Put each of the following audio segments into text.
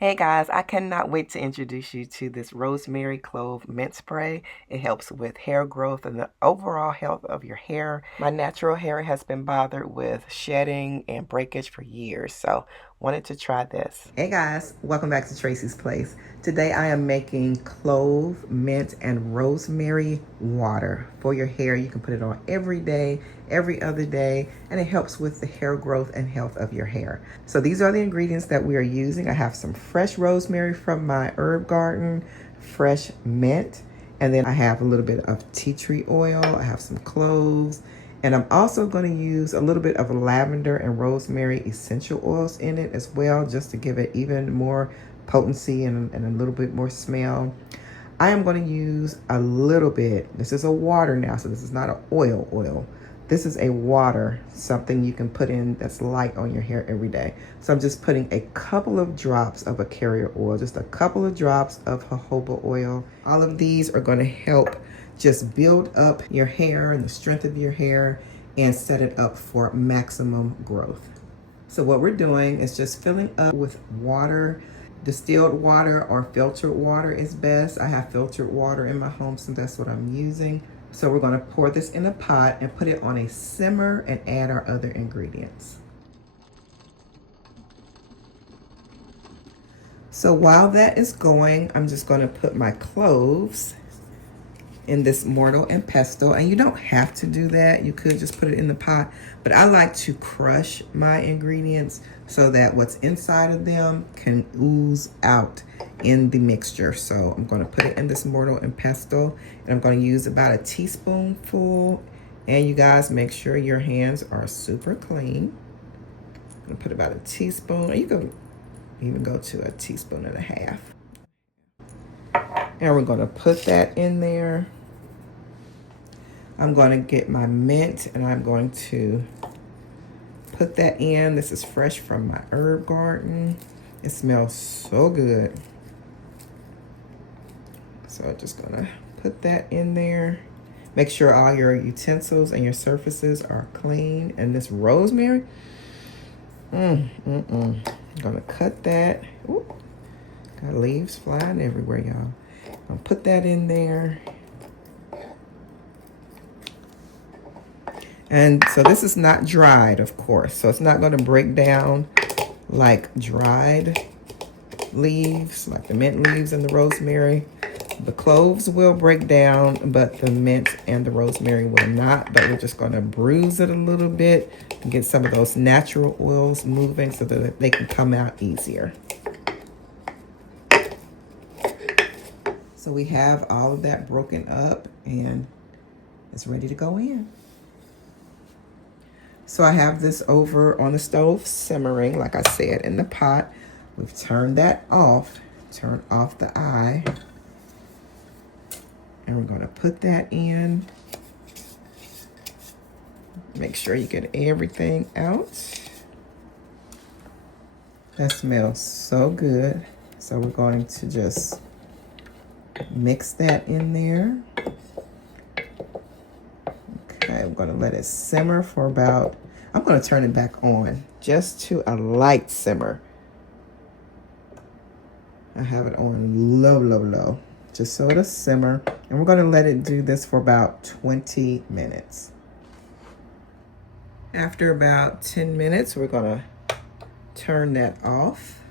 Hey guys, I cannot wait to introduce you to this Rosemary Clove Mint Spray. It helps with hair growth and the overall health of your hair. My natural hair has been bothered with shedding and breakage for years, so wanted to try this. Hey guys, welcome back to Tracie's Place. Today I am making clove, mint, and rosemary water for your hair. You can put it on every day, every other day, and it helps with the hair growth and health of your hair. So these are the ingredients that we are using. I have some fresh rosemary from my herb garden, fresh mint, and then I have a little bit of tea tree oil. I have some cloves, and I'm also going to use a little bit of lavender and rosemary essential oils in it as well, just to give it even more potency and a little bit more smell. I am going to use a little bit. This is a water now, so this is not an oil. This is a water, something you can put in that's light on your hair every day. So I'm just putting a couple of drops of a carrier oil, just a couple of drops of jojoba oil. All of these are going to help just build up your hair and the strength of your hair and set it up for maximum growth. So what we're doing is just filling up with water. Distilled water or filtered water is best. I have filtered water in my home, so that's what I'm using. So we're going to pour this in a pot and put it on a simmer and add our other ingredients. So while that is going, I'm just going to put my cloves in this mortar and pestle, and you don't have to do that. You could just put it in the pot, but I like to crush my ingredients so that what's inside of them can ooze out in the mixture. So I'm going to put it in this mortar and pestle, and I'm going to use about a teaspoonful. And you guys, make sure your hands are super clean. I'm going to put about a teaspoon, or you can even go to a teaspoon and a half. And we're going to put that in there. I'm going to get my mint and I'm going to put that in. This is fresh from my herb garden. It smells so good. So I'm just going to put that in there. Make sure all your utensils and your surfaces are clean. And this rosemary, I'm going to cut that. Ooh, got leaves flying everywhere, y'all. I'll put that in there. And so this is not dried, of course. So it's not going to break down like dried leaves, like the mint leaves and the rosemary. The cloves will break down, but the mint and the rosemary will not. But we're just going to bruise it a little bit and get some of those natural oils moving so that they can come out easier. So we have all of that broken up and it's ready to go in. So I have this over on the stove simmering, like I said, in the pot. We've turned that off. Turn off the eye. And we're going to put that in. Make sure you get everything out. That smells so good. So we're going to just mix that in there. Okay, I'm going to let it simmer for about, I'm going to turn it back on just to a light simmer. I have it on low, just so it'll simmer. And we're going to let it do this for about 20 minutes. After about 10 minutes, we're going to turn that off.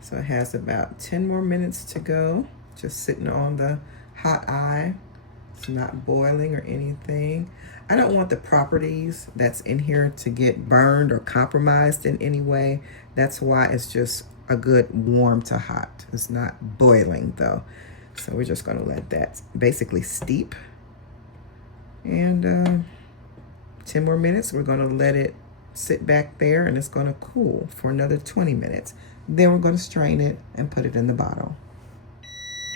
So it has about 10 more minutes to go, just sitting on the hot eye. It's not boiling or anything. I don't want the properties that's in here to get burned or compromised in any way. That's why it's just a good warm to hot. It's not boiling though. So we're just going to let that basically steep. And 10 more minutes, we're going to let it sit back there and it's going to cool for another 20 minutes. Then we're going to strain it and put it in the bottle.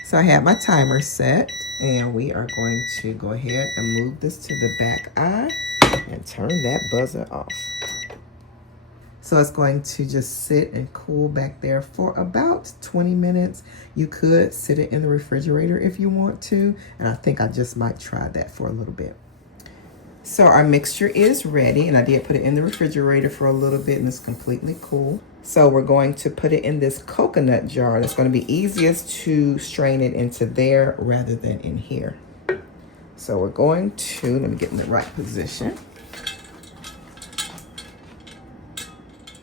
So I have my timer set and we are going to go ahead and move this to the back eye and turn that buzzer off. So it's going to just sit and cool back there for about 20 minutes. You could sit it in the refrigerator if you want to, and I think I just might try that for a little bit. So our mixture is ready, and I did put it in the refrigerator for a little bit and it's completely cool. So we're going to put it in this coconut jar. It's going to be easiest to strain it into there rather than in here. So we're going to, let me get in the right position.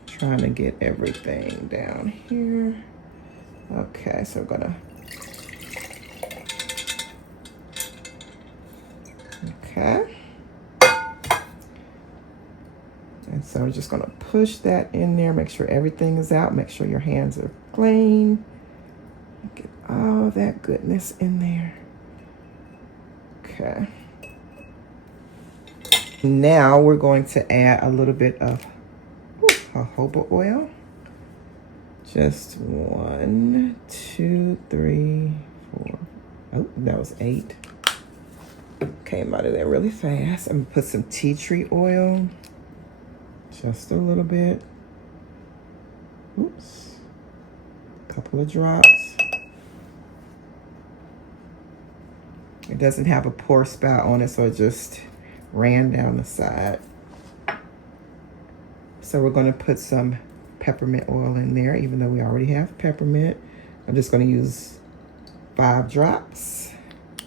Trying to get everything down here. Okay, so we're gonna, okay. And so I'm just gonna push that in there, make sure everything is out, make sure your hands are clean. Get all that goodness in there. Okay. Now we're going to add a little bit of jojoba oil. Just 1, 2, 3, 4. Oh, that was 8. Came out of there really fast. I'm gonna put some tea tree oil. Just a little bit. Oops. A couple of drops. It doesn't have a pour spout on it, so it just ran down the side. So we're going to put some peppermint oil in there, even though we already have peppermint. I'm just going to use 5 drops.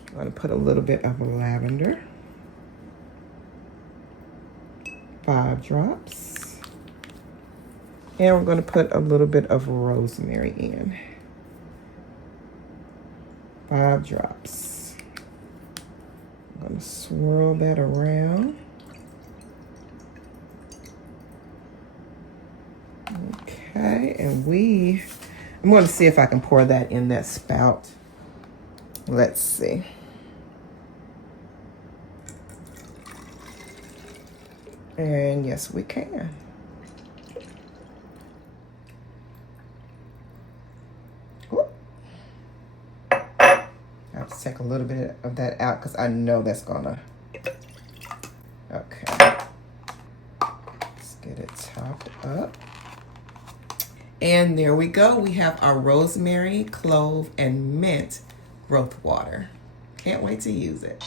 I'm going to put a little bit of lavender. 5 drops. And we're going to put a little bit of rosemary in. 5 drops. I'm going to swirl that around. Okay, and I'm going to see if I can pour that in that spout. Let's see. And yes, we can. Whoop. I have to take a little bit of that out because I know that's gonna. Okay. Let's get it topped up. And there we go. We have our rosemary, clove, and mint growth water. Can't wait to use it.